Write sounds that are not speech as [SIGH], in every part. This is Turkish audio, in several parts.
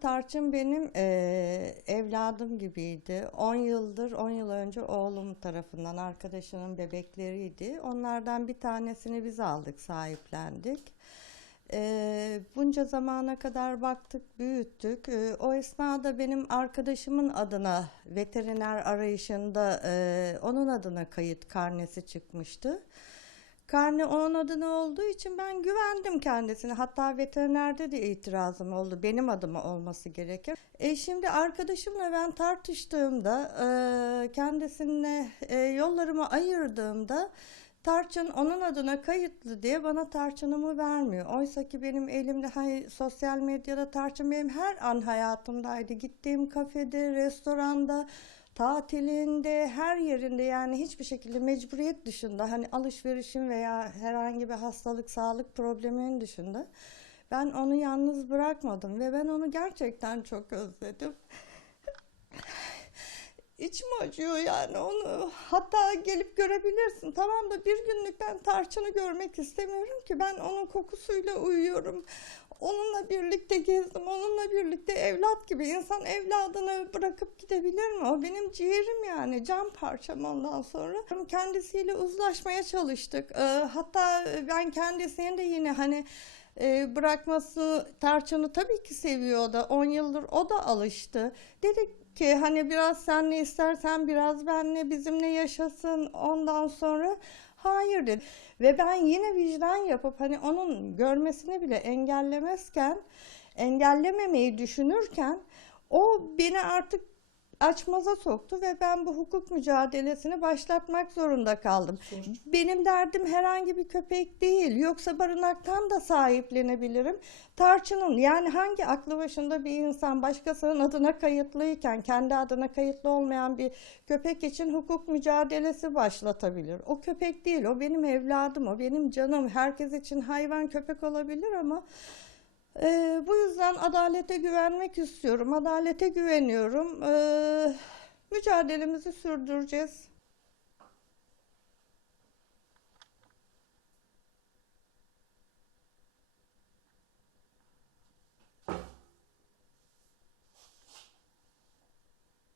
Tarçın benim eee, evladım gibiydi. 10 yıldır, 10 yıl önce oğlum tarafından arkadaşının bebekleriydi. Onlardan bir tanesini biz aldık, sahiplendik. Eee, bunca zamana kadar baktık, büyüttük. Eee, o esnada benim arkadaşımın adına veteriner arayışında eee, onun adına kayıt karnesi çıkmıştı. Karne onun adına olduğu için ben güvendim kendisine. Hatta veterinerde de itirazım oldu. Benim adıma olması gerekir. E şimdi arkadaşımla ben tartıştığımda, e, kendisine e, yollarımı ayırdığımda Tarçın onun adına kayıtlı diye bana tarçınımı vermiyor. Oysa ki benim elimde hay, sosyal medyada tarçın benim her an hayatımdaydı. Gittiğim kafede, restoranda, tatilinde, her yerinde yani hiçbir şekilde mecburiyet dışında hani alışverişim veya herhangi bir hastalık, sağlık probleminin dışında ben onu yalnız bırakmadım ve ben onu gerçekten çok özledim. İçim acıyor yani onu. Hatta gelip görebilirsin. Tamam da bir günlük ben tarçını görmek istemiyorum ki. Ben onun kokusuyla uyuyorum. Onunla birlikte gezdim. Onunla birlikte evlat gibi. İnsan evladını bırakıp gidebilir mi? O benim ciğerim yani. Can parçam ondan sonra. Kendisiyle uzlaşmaya çalıştık. Ee, hatta ben kendisini de yine hani e, bırakması tarçını tabii ki seviyor da 10 yıldır o da alıştı. Dedik ki hani biraz sen ne istersen biraz benle bizimle yaşasın ondan sonra hayır dedi. Ve ben yine vicdan yapıp hani onun görmesini bile engellemezken engellememeyi düşünürken o beni artık açmaza soktu ve ben bu hukuk mücadelesini başlatmak zorunda kaldım. Benim derdim herhangi bir köpek değil. Yoksa barınaktan da sahiplenebilirim. Tarçının yani hangi aklı başında bir insan başkasının adına kayıtlıyken kendi adına kayıtlı olmayan bir köpek için hukuk mücadelesi başlatabilir? O köpek değil, o benim evladım, o benim canım. Herkes için hayvan köpek olabilir ama ee, bu yüzden adalete güvenmek istiyorum. Adalete güveniyorum. Ee, mücadelemizi sürdüreceğiz.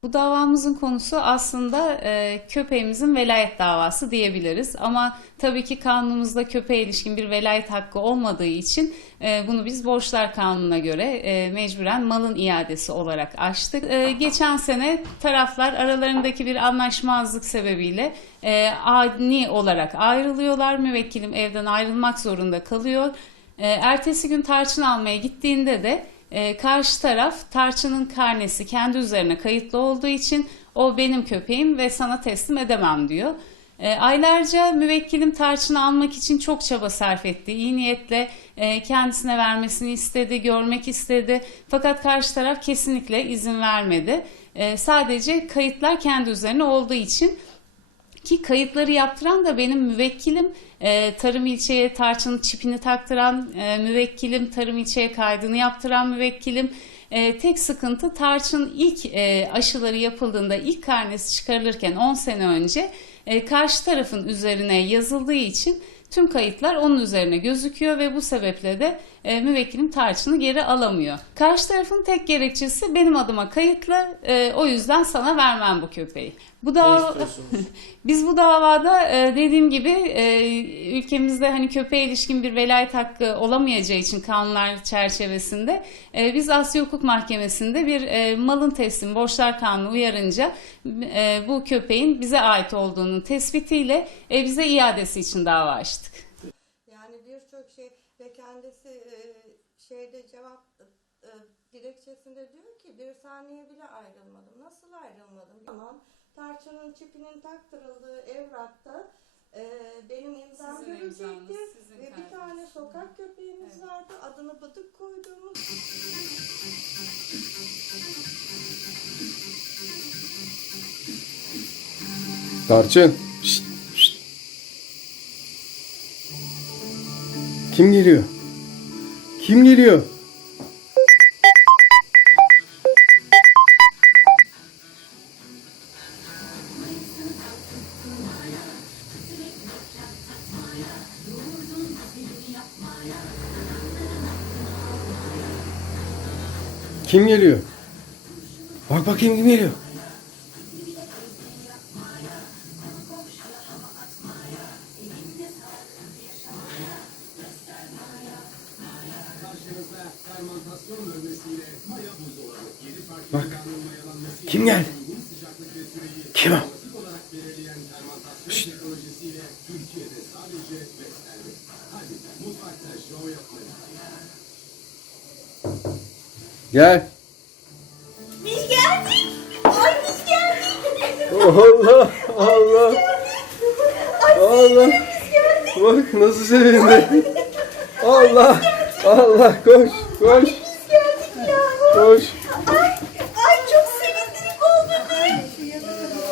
Bu davamızın konusu aslında e, köpeğimizin velayet davası diyebiliriz. Ama tabii ki kanunumuzda köpeğe ilişkin bir velayet hakkı olmadığı için e, bunu biz borçlar kanununa göre e, mecburen malın iadesi olarak açtık. E, geçen sene taraflar aralarındaki bir anlaşmazlık sebebiyle e, ani olarak ayrılıyorlar. Müvekkilim evden ayrılmak zorunda kalıyor. E, ertesi gün tarçın almaya gittiğinde de e, karşı taraf tarçının karnesi kendi üzerine kayıtlı olduğu için o benim köpeğim ve sana teslim edemem diyor. E, aylarca müvekkilim tarçını almak için çok çaba sarf etti. İyi niyetle e, kendisine vermesini istedi, görmek istedi. Fakat karşı taraf kesinlikle izin vermedi. E, sadece kayıtlar kendi üzerine olduğu için ki kayıtları yaptıran da benim müvekkilim, e, tarım ilçeye tarçının çipini taktıran e, müvekkilim, tarım ilçeye kaydını yaptıran müvekkilim. E, tek sıkıntı tarçın ilk e, aşıları yapıldığında ilk karnesi çıkarılırken 10 sene önce e, karşı tarafın üzerine yazıldığı için tüm kayıtlar onun üzerine gözüküyor ve bu sebeple de e, müvekkilim tarçını geri alamıyor. Karşı tarafın tek gerekçesi benim adıma kayıtlı e, o yüzden sana vermem bu köpeği. Bu da [LAUGHS] biz bu davada e, dediğim gibi e, ülkemizde hani köpeğe ilişkin bir velayet hakkı olamayacağı için kanunlar çerçevesinde e, biz Asya Hukuk Mahkemesi'nde bir e, malın teslim borçlar kanunu uyarınca e, bu köpeğin bize ait olduğunun tespitiyle e, bize iadesi için dava açtık. Yani birçok şey ve kendisi e, şeyde cevap e, dilekçesinde diyor ki bir saniye bile ayrılmadım. Nasıl ayrılmadım? Tamam. Tarçının çipinin taktırıldığı evrakta e, benim imzam Sizin imzanız, görülecekti sizin ve bir kaydınız. tane sokak köpeğimiz vardı. Adını Bıdık koyduğumuz. Tarçın. Şşt, şşt. Kim geliyor? Kim geliyor? Kim geliyor? Bak bakayım kim geliyor? Bak. Kim geldi? Kim o? Şşt. Gel. Biz geldik. Ay biz geldik. Allah Allah Allah. Bak nasıl sevindi. Allah Allah koş koş Biz geldik ya. koş.